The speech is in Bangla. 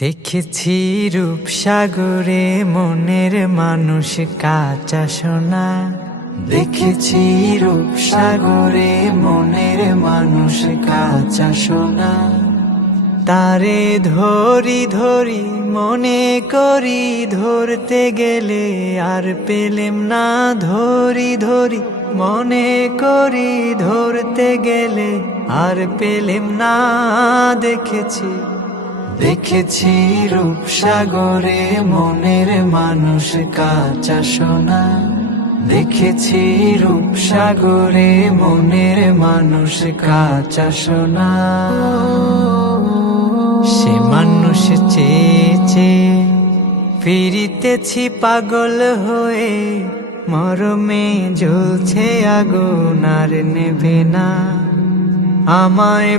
দেখেছি রূপসাগরে মনের মানুষ কাঁচা সোনা। দেখেছি রূপসাগরে মনের মানুষ কাঁচা সোনা। তারে ধরি ধরি মনে করি ধরতে গেলে আর পেলেম না। ধরি ধরি মনে করি ধরতে গেলে আর পেলেম না। দেখেছি রূপসাগরে মনের মানুষ কাঁচা সোনা। দেখেছি রূপসাগরে মনের মানুষ কাঁচা সোনা। সে মানুষ চেয়েছে ফিরিতেছি পাগল হয়ে। মরমে জ্বলছে আগুন আর নেভে না। আমায়